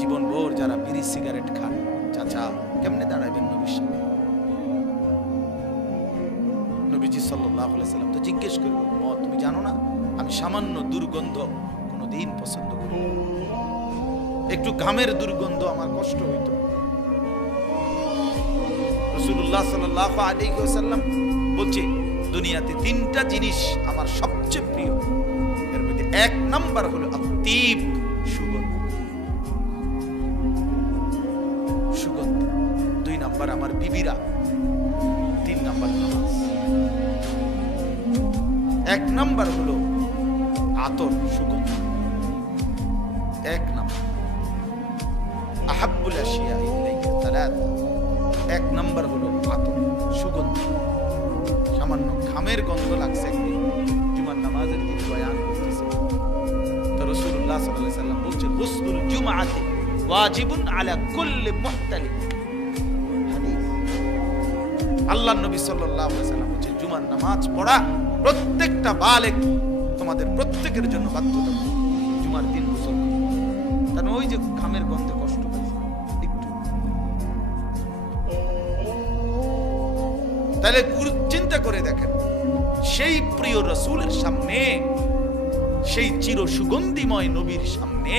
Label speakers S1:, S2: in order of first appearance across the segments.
S1: জীবন ভোর যারা বিড়ি সিগারেট খান চাচা, কেমনে দাঁড়াবেন নবীর সামনে? নবীজি সাল্লাহ সাল্লাম তো জিজ্ঞেস করব ম তুমি জানো না? আমি সামান্য দুর্গন্ধ কোনোদিন পছন্দ করি একটু ঘামের দুর্গন্ধ আমার কষ্ট হইতো। রসুল্লাহ সাল্লাহ আলী সাল্লাম বলছে, দুনিয়াতে তিনটা জিনিস আমার সবচেয়ে প্রিয়। এর মধ্যে এক নাম্বার হলো আত্মীপ সুগন্ধ। নাম্বার আমার বিবিরা। তিন নাম্বার নামাজ। এক নাম্বার হলো আতর, সুগন্ধ। এক নাম্বার। আহাব্বুল আশিয়া এক নাম্বার হলো আতর, সুগন্ধ। সামান্য ঘামের গন্ধ লাগছে একদিন। জুমার নামাজের দিন বয়ান করতেছে। তো রসুল্লাহ আলাইহি সাল্লাম বলছেন হুসনুল জুমআতে ওয়াজিবুন আলা কুল্লি মুহতালিম হাদিস আল্লাহ নবী আলাইহি সাল্লাম বলছেন জুমার নামাজ পড়া প্রত্যেকটা বালেক তোমাদের প্রত্যেকের জন্য বাধ্যতামূলক। জুমার দিন গোসল। কারণ ওই যে ঘামের গন্ধে কষ্ট তাহলে চিন্তা করে দেখেন, সেই প্রিয় রসুলের সামনে, সেই চির সুগন্ধিময় নবীর সামনে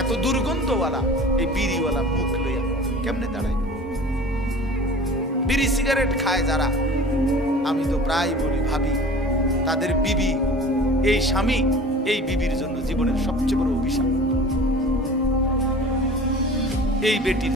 S1: এত দুর্গন্ধওয়ালা এই বিড়িওয়ালা মুখ লইয়া কেমনে দাঁড়ায় বিড়ি সিগারেট খায় যারা। আমি তো প্রায় বলি, ভাবি, তাদের বিবি, এই স্বামী, এই বিবির জন্য জীবনের সবচেয়ে বড় অভিশাপ। এই বেটির